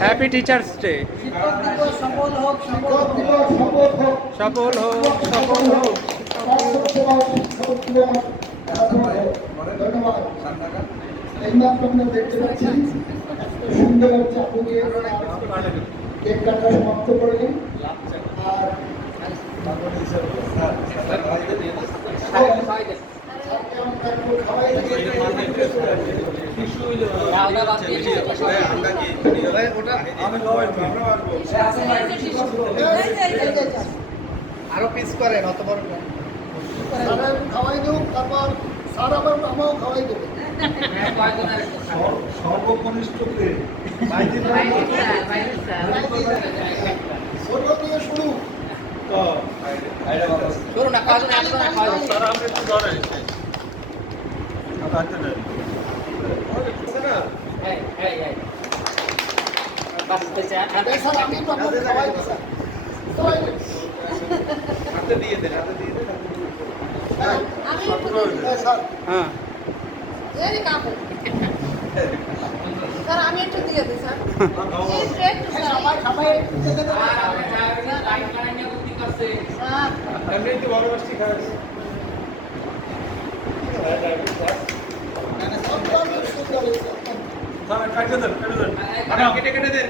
Happy teachers day. সফল হোক, সফল হোক। ধন্যবাদ। এইমাত্র আমরা দেখতে পাচ্ছি সুন্দর চাকু দিয়ে কেক কাটা সমাপ্ত করলেন। আর আরো পিস করেন অত বড় খাওয়াই দেব, তারপর স্যার আবার আমাও খাওয়াই দেবে। সর্বকনিষ্ঠকে ছোট দিয়ে শুরু। শুরু না কাজ না আমি তো আপনাকে খাওয়াই দিই স্যার। হাতে দিয়ে দেন স্যার হ্যাঁ, স্যার আমি একটু দিয়ে দিই স্যার সবাই সবাই এমনি একটু বড় মিষ্টি খাওয়াচ্ছি কেটে কেটে দেন